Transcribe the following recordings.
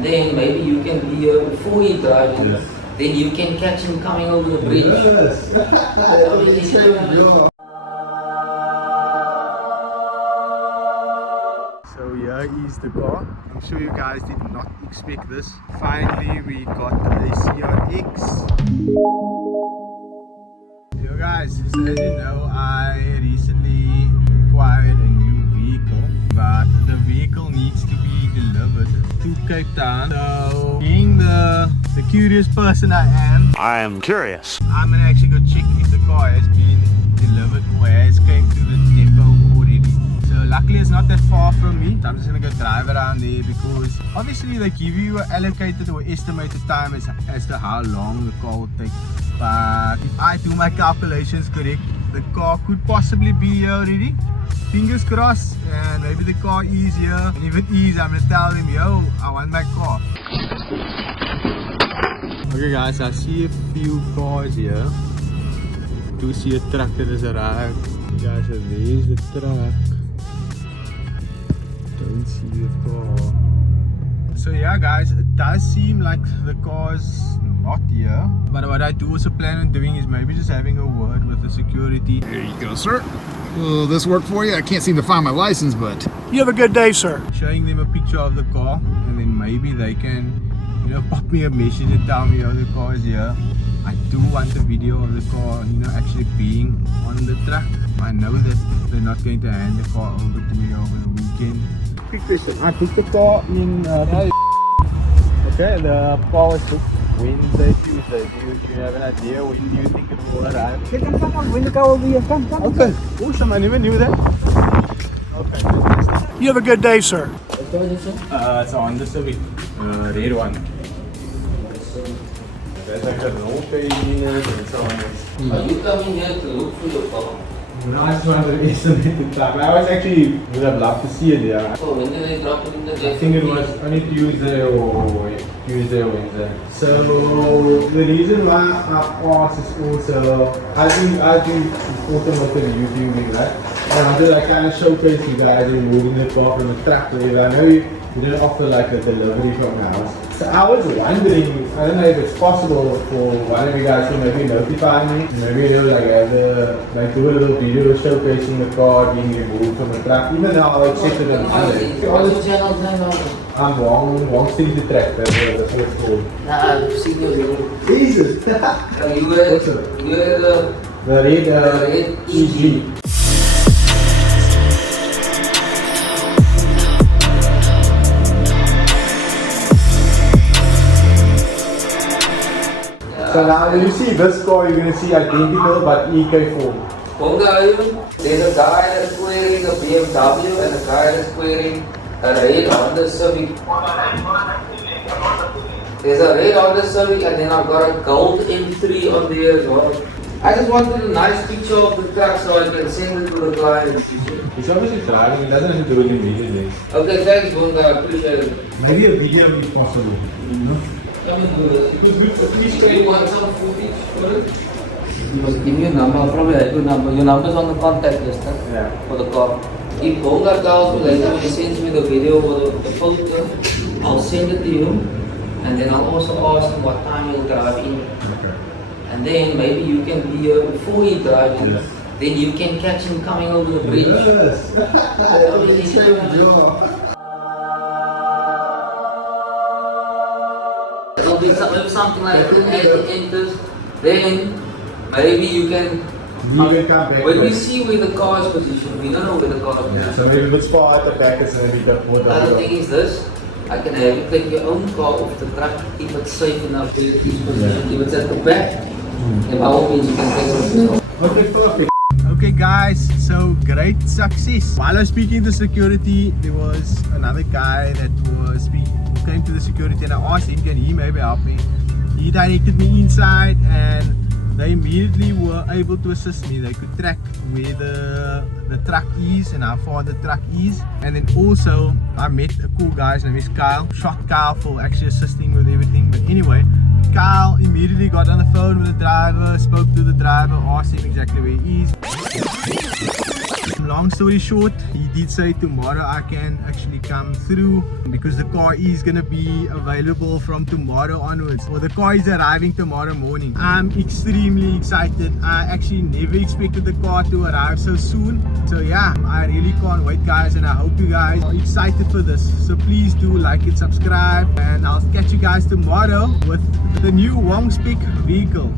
and then maybe you can be here before he drives. Yes. Then you can catch him coming over the bridge. Yes. So here is the car. I'm sure you guys did not expect this. Finally we got a CRX. Yo guys, so as you know, I recently acquired a new vehicle, but the vehicle needs to be delivered to Cape Town. So being the curious person I am curious. I'm gonna actually go check if the car has been delivered or has came to the depot already. So luckily it's not that far from me. So I'm just gonna go drive around there because obviously they give you an allocated or estimated time as to how long the car will take. But if I do my calculations correct, the car could possibly be here already. Fingers crossed, and maybe the car is here. And if it is, I'm gonna tell them, yo, I want my car. Okay guys, I see a few cars here. I do see a truck that has arrived. Guys, so there's the truck. Don't see the car. So yeah guys, it does seem like the car's not here. But what I do also plan on doing is maybe just having a word with the security. There you go, sir. Will this work for you? I can't seem to find my license, but... You have a good day, sir. Showing them a picture of the car, and then maybe they can, you know, pop me a message and tell me, oh, the car is here. I do want a video of the car, you know, actually being on the track. I know that they're not going to hand the car over to me over the weekend. Quick question. I took the car in okay, the car was booked Wednesday, Tuesday. Do you have an idea when do you think it will arrive? When the car will be here, come. Okay, awesome. I never knew that. Okay, fantastic. You have a good day, sir. What car is it, sir? It's on the Civic, red one. There's like a roll page in it and so on. Are you coming here to look for your car? No, I just wanted to estimate the time. I was actually would have loved to see it there. So when did they drop it in the I think it was only Tuesday or Wednesday. So the reason why I asked is also I do automotive YouTubing, right? And I do like kind of showcase you guys in moving the car from the truck. I know you don't offer like a delivery from the house. So I was wondering, I don't know if it's possible for one of you guys to maybe notify me. Maybe you know, like have do a little video showcasing the car being removed from the truck. Even though I'll accept it on Monday. What's your channel name? I'm WONG'SPEC the track, that's what it's called. Nah, I've seen your video. Jesus! You were The red EG. So now when you see this car, you're going to see identical but EK form. There's a guy that's wearing a BMW and a guy that's wearing a red Honda Civic. There's a red Honda Civic and then I've got a gold M3 on there as well. I just wanted a nice picture of the truck so I can send it to the client. It's obviously driving, it doesn't have to do it immediately. Okay, thanks Bonga, I appreciate it. Maybe a video if possible. Come and do this. Do you want some footage for it? You must give me your number, I'll probably have your number. Your number's on the contact list for the car. If Bonga tells me later when he sends me the video or the photo, I'll send it to you. And then I'll also ask him what time he'll drive in. Okay. And then maybe you can be here before he drives in. Yes. Then you can catch him coming over the bridge. Yes. It'll be something like that as he enters. Then maybe you can. When we see where the car is positioned, we don't know where the car is positioned. So maybe we'll spot at the back and then we can put The other thing is this. I can have you take your own car off the truck if it's safe enough to its position. If it's at the back, then by all means you can take it off yourself. Okay, perfect. Okay guys, so great success. While I was speaking to security, there was another guy that came to the security and I asked him, can he maybe help me? He directed me inside and they immediately were able to assist me. They could track where the truck is and how far the truck is. And then also I met a cool guy, his name is Kyle. Shot Kyle for actually assisting with everything. But anyway, Kyle immediately got on the phone with the driver, spoke to the driver, asked him exactly where he is. Long story short, he did say tomorrow I can actually come through because the car is gonna be available from tomorrow onwards. Well, the car is arriving tomorrow morning. I'm extremely excited. I actually never expected the car to arrive so soon. So yeah, I really can't wait, guys, and I hope you guys are excited for this. So please do like and subscribe, and I'll catch you guys tomorrow with the new WONG'SPEC vehicle.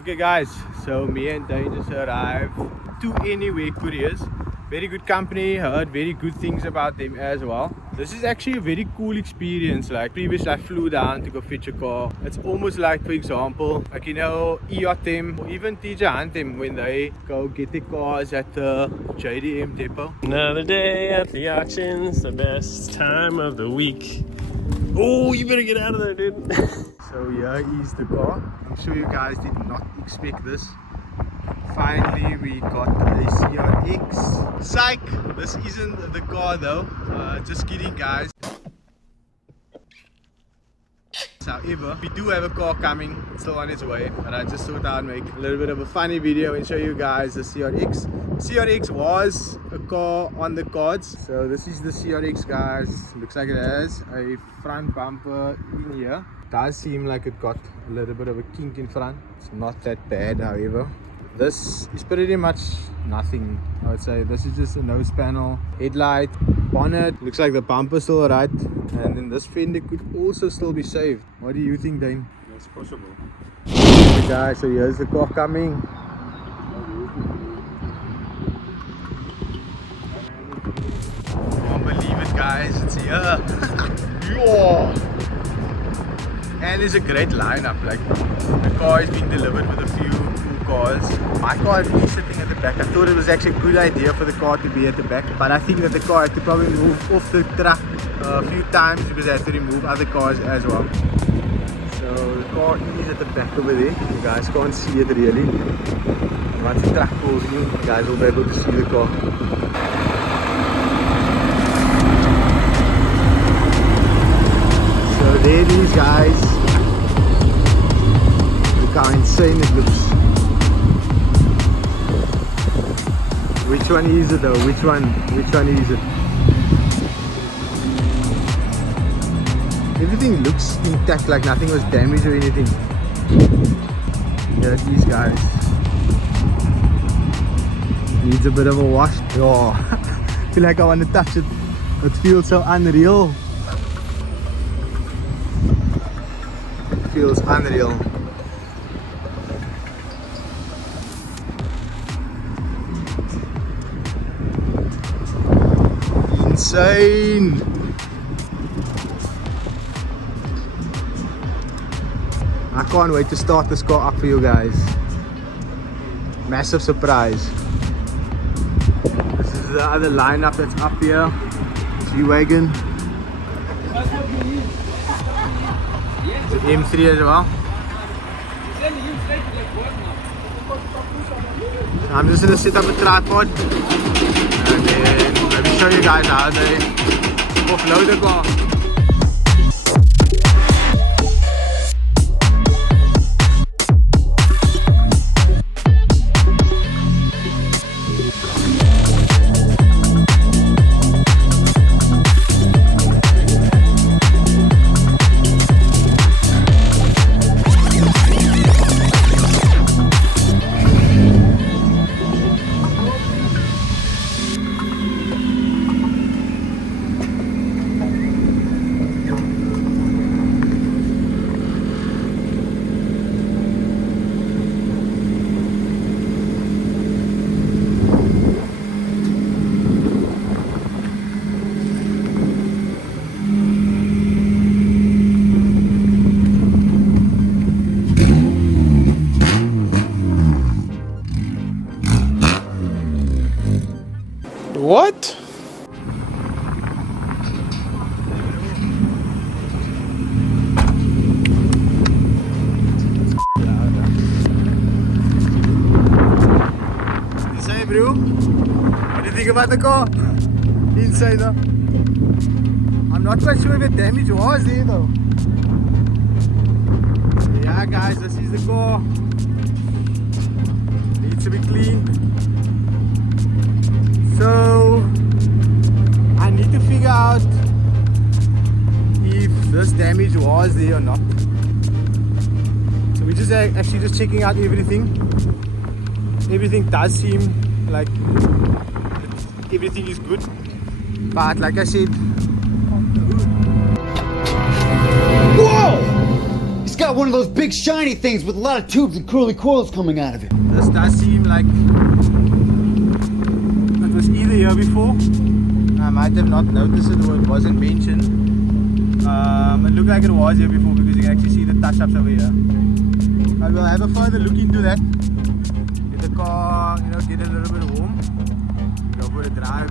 Okay guys, so me and Dane just arrived to Anywhere Couriers. Very good company, heard very good things about them as well. This is actually a very cool experience. Like previously I flew down to go fetch a car. It's almost like, for example, like you know, ALOT them or even TJ Hunt them when they go get their cars at the JDM depot. Another day at the auctions, the best time of the week. Oh, you better get out of there, dude. So here is the car. I'm sure you guys did not expect this. Finally we got a CRX. Psych! This isn't the car though. Just kidding, guys. However, we do have a car coming, it's still on its way, but I just thought I'd make a little bit of a funny video and show you guys the CRX. CRX was a car on the cards, so this is the CRX, guys. Looks like it has a front bumper in here. Does seem like it got a little bit of a kink in front. It's not that bad, however. This is pretty much nothing, I would say. This is just a nose panel, headlight, bonnet. Looks like the bumper's still alright, and then this fender could also still be saved. What do you think, Dane? That's possible. Okay guys, so here's the car coming. Can't believe it, guys, it's here. Yeah. And there's a great lineup. Like the car is being delivered with a few cars. My car is sitting at the back. I thought it was actually a good idea for the car to be at the back, but I think that the car had to probably move off the truck a few times because I had to remove other cars as well. So the car is at the back over there. You guys can't see it really. And once the truck pulls in, you guys will be able to see the car. So there it is, guys. Look how insane it looks. Which one is it though? Which one is it? Everything looks intact, like nothing was damaged or anything. Here it is, guys. Needs a bit of a wash. Oh, I feel like I want to touch it. It feels so unreal. It feels unreal. Insane. I can't wait to start this car up for you guys. Massive surprise. This is the other lineup that's up here. G-Wagon. The M3 as well. I'm just gonna set up a tripod and then maybe show you guys how they offload the car. What? Insane, bro. What do you think about the car? Insane, though. I'm not quite sure if the damage was there, though. Yeah, guys, this is the car. Needs to be cleaned. So I need to figure out if this damage was there or not. So we're just actually just checking out everything. Everything does seem like everything is good, but like I said, Whoa! It's got one of those big shiny things with a lot of tubes and curly coils coming out of it. this does seem like it was either here before. I might have not noticed it or it wasn't mentioned. It looked like it was here before because you can actually see the touch-ups over here. I will have a further look into that. Get the car, you know, get a little bit warm. Go for a drive.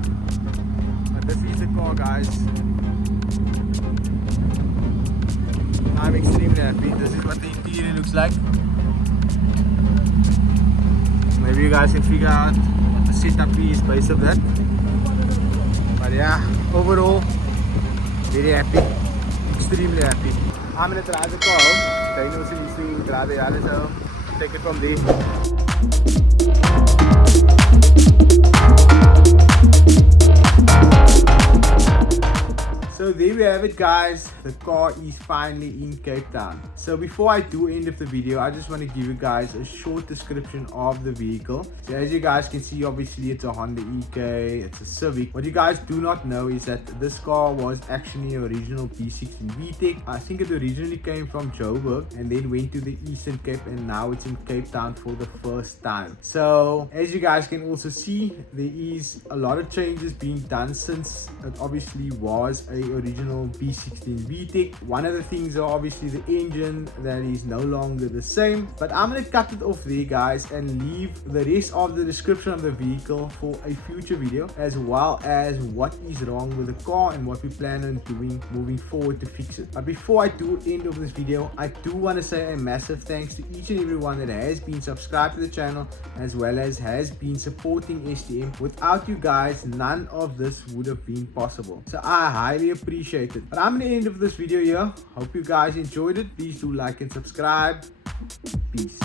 But this is the car, guys. I'm extremely happy. This is what the interior looks like. Maybe you guys can figure out what the setup is based on that. But yeah, overall, very happy. Extremely happy. I'm gonna drive the car home. Daniel also needs to drive the others home. Take it from there. So there we have it, guys. The car is finally in Cape Town. So before I do end of the video, I just want to give you guys a short description of the vehicle. So as you guys can see, obviously it's a Honda EK, it's a Civic. What you guys do not know is that this car was actually an original B16 VTEC. I think it originally came from Joburg and then went to the Eastern Cape, and now it's in Cape Town for the first time. So as you guys can also see, there is a lot of changes being done since it obviously was a original B16 VTEC. One of the things are obviously the engine that is no longer the same, but I'm gonna cut it off there, guys, and leave the rest of the description of the vehicle for a future video, as well as what is wrong with the car and what we plan on doing moving forward to fix it. But before I do end of this video, I do want to say a massive thanks to each and everyone that has been subscribed to the channel as well as has been supporting STM. Without you guys, none of this would have been possible, so I highly appreciate it. But I'm gonna end of this video here. Hope you guys enjoyed it. Please do like and subscribe. Peace.